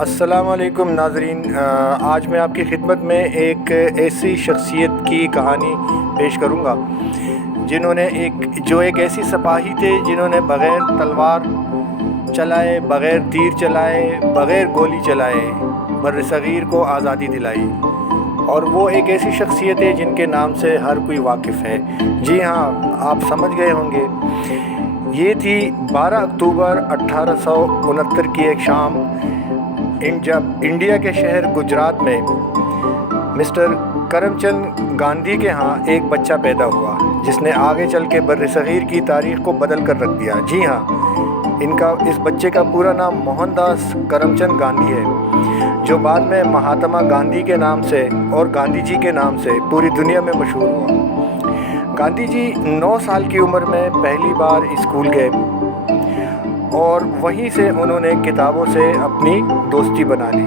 السلام علیکم ناظرین، آج میں آپ کی خدمت میں ایک ایسی شخصیت کی کہانی پیش کروں گا جنہوں نے ایک ایسی سپاہی تھے جنہوں نے بغیر تلوار چلائے، بغیر تیر چلائے، بغیر گولی چلائے بر صغیر کو آزادی دلائی، اور وہ ایک ایسی شخصیت ہے جن کے نام سے ہر کوئی واقف ہے۔ جی ہاں، آپ سمجھ گئے ہوں گے، یہ تھی 12 اکتوبر 1869 کی ایک شام جب انڈیا کے شہر گجرات میں مسٹر کرم چند گاندھی کے ہاں ایک بچہ پیدا ہوا جس نے آگے چل کے بر صغیر کی تاریخ کو بدل کر رکھ دیا۔ جی ہاں، اس بچے کا پورا نام موہن داس کرم چند گاندھی ہے، جو بعد میں مہاتما گاندھی کے نام سے اور گاندھی جی کے نام سے پوری دنیا میں مشہور ہوا۔ گاندھی جی 9 سال کی عمر میں پہلی بار اسکول گئے اور وہیں سے انہوں نے کتابوں سے اپنی دوستی بنا لی۔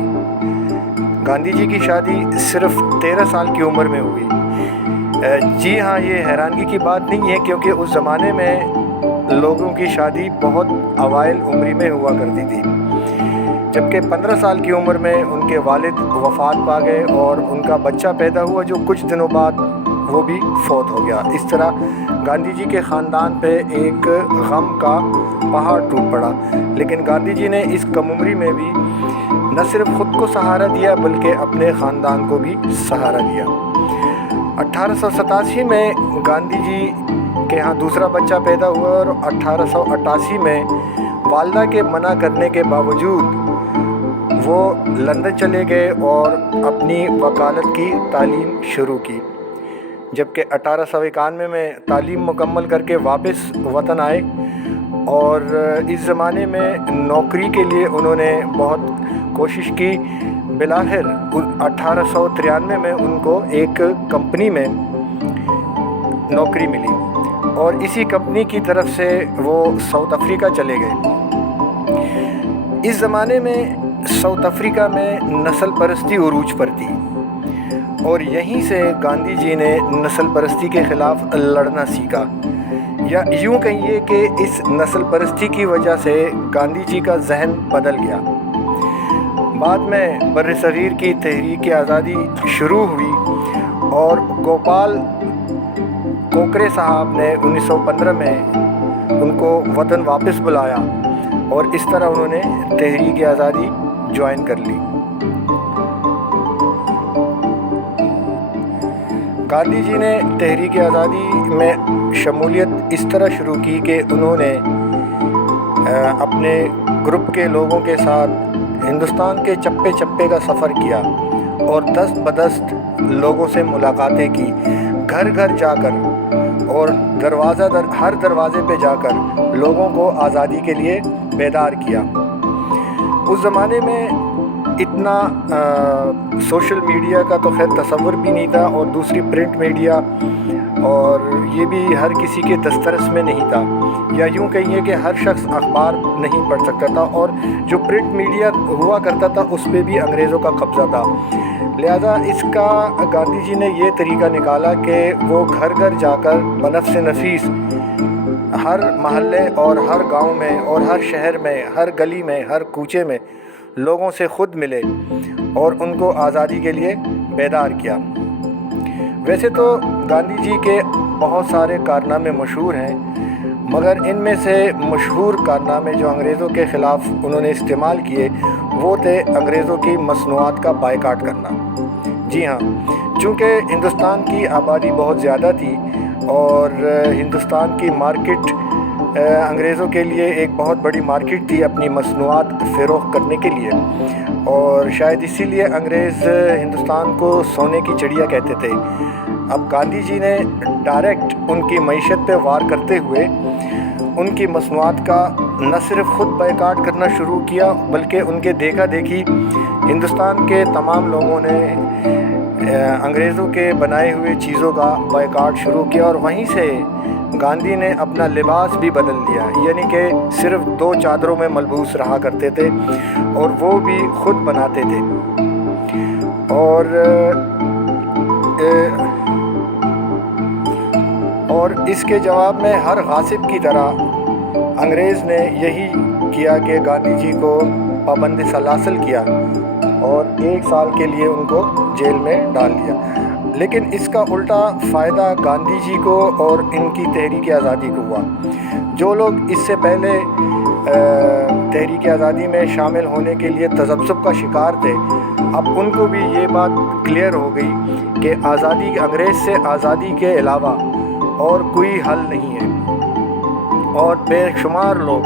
گاندھی جی کی شادی صرف 13 سال کی عمر میں ہوئی۔ جی ہاں، یہ حیرانگی کی بات نہیں ہے کیونکہ اس زمانے میں لوگوں کی شادی بہت اوائل عمری میں ہوا کرتی تھی، جبکہ 15 سال کی عمر میں ان کے والد وفات پا گئے اور ان کا بچہ پیدا ہوا جو کچھ دنوں بعد وہ بھی فوت ہو گیا۔ اس طرح گاندھی جی کے خاندان پہ ایک غم کا پہاڑ ٹوٹ پڑا، لیکن گاندھی جی نے اس کم عمری میں بھی نہ صرف خود کو سہارا دیا بلکہ اپنے خاندان کو بھی سہارا دیا۔ 1887 میں گاندھی جی کے ہاں دوسرا بچہ پیدا ہوا اور 1888 میں والدہ کے منع کرنے کے باوجود وہ لندن چلے گئے اور اپنی وکالت کی تعلیم شروع کی، جبکہ 1891 میں تعلیم مکمل کر کے واپس وطن آئے، اور اس زمانے میں نوکری کے لیے انہوں نے بہت کوشش کی۔ بالآخر 1893 میں ان کو ایک کمپنی میں نوکری ملی اور اسی کمپنی کی طرف سے وہ ساؤتھ افریقہ چلے گئے۔ اس زمانے میں ساؤتھ افریقہ میں نسل پرستی عروج پر تھی اور یہیں سے گاندھی جی نے نسل پرستی کے خلاف لڑنا سیکھا، یا یوں کہیے کہ اس نسل پرستی کی وجہ سے گاندھی جی کا ذہن بدل گیا۔ بعد میں بر صغیر کی تحریک آزادی شروع ہوئی اور گوپال کوکرے صاحب نے 1915 میں ان کو وطن واپس بلایا اور اس طرح انہوں نے تحریک آزادی جوائن کر لی۔ گاندھی جی نے تحریک آزادی میں شمولیت اس طرح شروع کی کہ انہوں نے اپنے گروپ کے لوگوں کے ساتھ ہندوستان کے چپے چپے کا سفر کیا اور دست بدست لوگوں سے ملاقاتیں کی، گھر گھر جا کر اور ہر دروازے پہ جا کر لوگوں کو آزادی کے لیے بیدار کیا۔ اس زمانے میں اتنا سوشل میڈیا کا تو خیر تصور بھی نہیں تھا، اور دوسری پرنٹ میڈیا اور یہ بھی ہر کسی کے دسترس میں نہیں تھا، یا یوں کہیے کہ ہر شخص اخبار نہیں پڑھ سکتا تھا، اور جو پرنٹ میڈیا ہوا کرتا تھا اس پہ بھی انگریزوں کا قبضہ تھا۔ لہذا اس کا گاندھی جی نے یہ طریقہ نکالا کہ وہ گھر گھر جا کر بنفس نفیس ہر محلے اور ہر گاؤں میں اور ہر شہر میں، ہر گلی میں، ہر کوچے میں لوگوں سے خود ملے اور ان کو آزادی کے لیے بیدار کیا۔ ویسے تو گاندھی جی کے بہت سارے کارنامے مشہور ہیں، مگر ان میں سے مشہور کارنامے جو انگریزوں کے خلاف انہوں نے استعمال کیے وہ تھے انگریزوں کی مصنوعات کا بائیکاٹ کرنا۔ جی ہاں، چونکہ ہندوستان کی آبادی بہت زیادہ تھی اور ہندوستان کی مارکیٹ انگریزوں کے لیے ایک بہت بڑی مارکیٹ تھی اپنی مصنوعات فروخت کرنے کے لیے، اور شاید اسی لیے انگریز ہندوستان کو سونے کی چڑیا کہتے تھے۔ اب گاندھی جی نے ڈائریکٹ ان کی معیشت پہ وار کرتے ہوئے ان کی مصنوعات کا نہ صرف خود بائیکاٹ کرنا شروع کیا بلکہ ان کے دیکھا دیکھی ہندوستان کے تمام لوگوں نے انگریزوں کے بنائے ہوئے چیزوں کا بائیکاٹ شروع کیا، اور وہیں سے گاندھی نے اپنا لباس بھی بدل دیا، یعنی کہ صرف 2 چادروں میں ملبوس رہا کرتے تھے اور وہ بھی خود بناتے تھے، اور اس کے جواب میں ہر غاصب کی طرح انگریز نے یہی کیا کہ گاندھی جی کو پابند سلاسل کیا اور 1 سال کے لیے ان کو جیل میں ڈال دیا۔ لیکن اس کا الٹا فائدہ گاندھی جی کو اور ان کی تحریک آزادی کو ہوا۔ جو لوگ اس سے پہلے تحریک آزادی میں شامل ہونے کے لیے تذبذب کا شکار تھے، اب ان کو بھی یہ بات کلیئر ہو گئی کہ انگریز سے آزادی کے علاوہ اور کوئی حل نہیں ہے، اور بے شمار لوگ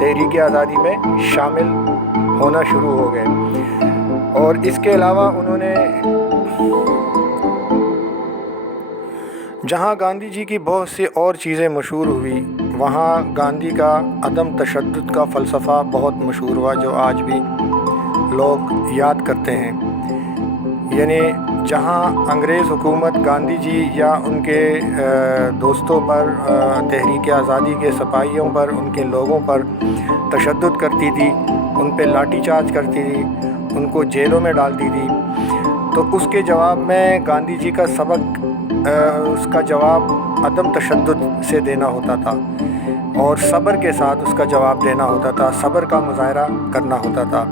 تحریک آزادی میں شامل ہونا شروع ہو گئے۔ اور اس کے علاوہ انہوں نے جہاں گاندھی جی کی بہت سی اور چیزیں مشہور ہوئی، وہاں گاندھی کا عدم تشدد کا فلسفہ بہت مشہور ہوا، جو آج بھی لوگ یاد کرتے ہیں۔ یعنی جہاں انگریز حکومت گاندھی جی یا ان کے دوستوں پر، تحریک آزادی کے سپاہیوں پر، ان کے لوگوں پر تشدد کرتی تھی، ان پہ لاٹھی چارج کرتی تھی، ان کو جیلوں میں ڈالتی تھی، تو اس کے جواب میں گاندھی جی کا اس کا جواب عدم تشدد سے دینا ہوتا تھا، اور صبر کے ساتھ اس کا جواب دینا ہوتا تھا، صبر کا مظاہرہ کرنا ہوتا تھا۔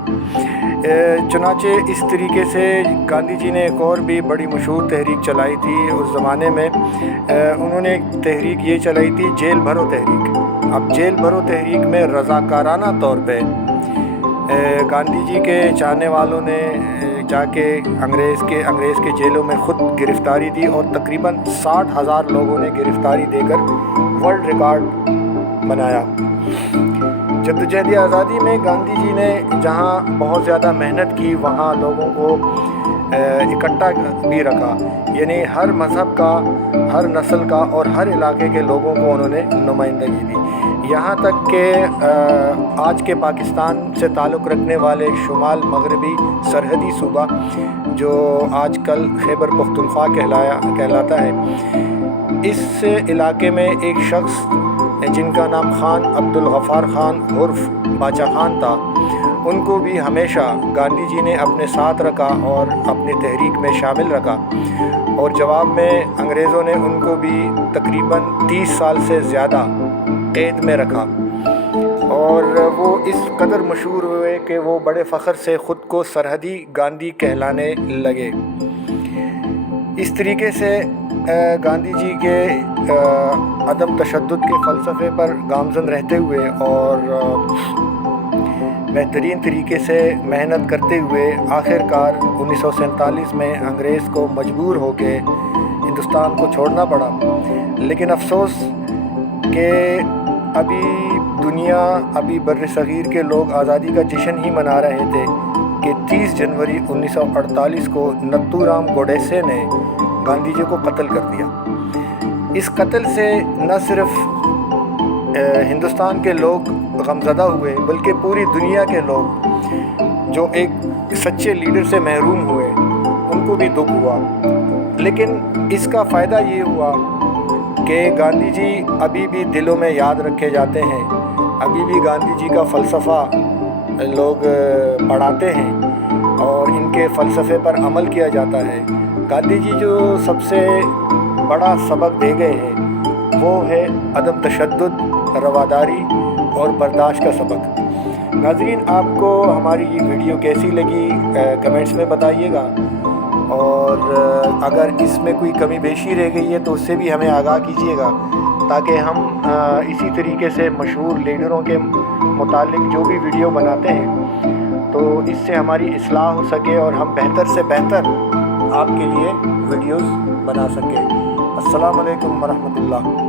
چنانچہ اس طریقے سے گاندھی جی نے ایک اور بھی بڑی مشہور تحریک چلائی تھی اس زمانے میں۔ انہوں نے ایک تحریک یہ چلائی تھی، جیل بھرو تحریک۔ اب جیل بھرو تحریک میں رضاکارانہ طور پہ گاندھی جی کے چاہنے والوں نے جا کے انگریز کے جیلوں میں خود گرفتاری دی، اور تقریباً 60,000 لوگوں نے گرفتاری دے کر ورلڈ ریکارڈ بنایا۔ جدوجہد آزادی میں گاندھی جی نے جہاں بہت زیادہ محنت کی، وہاں لوگوں کو اکٹھا بھی رکھا، یعنی ہر مذہب کا، ہر نسل کا اور ہر علاقے کے لوگوں کو انہوں نے نمائندگی دی۔ یہاں تک کہ آج کے پاکستان سے تعلق رکھنے والے شمال مغربی سرحدی صوبہ جو آج کل خیبر پختونخوا کہلاتا ہے، اس علاقے میں ایک شخص جن کا نام خان عبدالغفار خان عرف باچا خان تھا، ان کو بھی ہمیشہ گاندھی جی نے اپنے ساتھ رکھا اور اپنی تحریک میں شامل رکھا، اور جواب میں انگریزوں نے ان کو بھی تقریباً 30 سال سے زیادہ قید میں رکھا، اور وہ اس قدر مشہور ہوئے کہ وہ بڑے فخر سے خود کو سرحدی گاندھی کہلانے لگے۔ اس طریقے سے گاندھی جی کے عدم تشدد کے فلسفے پر گامزن رہتے ہوئے اور بہترین طریقے سے محنت کرتے ہوئے آخرکار 1947 میں انگریز کو مجبور ہو کے ہندوستان کو چھوڑنا پڑا۔ لیکن افسوس کہ ابھی بر صغیر کے لوگ آزادی کا جشن ہی منا رہے تھے کہ 30 جنوری 1948 کو نتھو رام گوڈسے نے گاندھی جی کو قتل کر دیا۔ اس قتل سے نہ صرف ہندوستان کے لوگ غمزدہ ہوئے، بلکہ پوری دنیا کے لوگ جو ایک سچے لیڈر سے محروم ہوئے، ان کو بھی دکھ ہوا۔ لیکن اس کا فائدہ یہ ہوا کہ گاندھی جی ابھی بھی دلوں میں یاد رکھے جاتے ہیں، ابھی بھی گاندھی جی کا فلسفہ لوگ پڑھاتے ہیں اور ان کے فلسفے پر عمل کیا جاتا ہے۔ گاندھی جی جو سب سے بڑا سبق دے گئے ہیں وہ ہے عدم تشدد، رواداری اور برداشت کا سبق۔ ناظرین، آپ کو ہماری یہ ویڈیو کیسی لگی کمنٹس میں بتائیے گا، اور اگر اس میں کوئی کمی بیشی رہ گئی ہے تو اس سے بھی ہمیں آگاہ کیجیے گا، تاکہ ہم اسی طریقے سے مشہور لیڈروں کے متعلق جو بھی ویڈیو بناتے ہیں تو اس سے ہماری اصلاح ہو سکے اور ہم بہتر سے بہتر آپ کے لیے ویڈیوز بنا سکیں۔ السلام علیکم ورحمۃ اللہ۔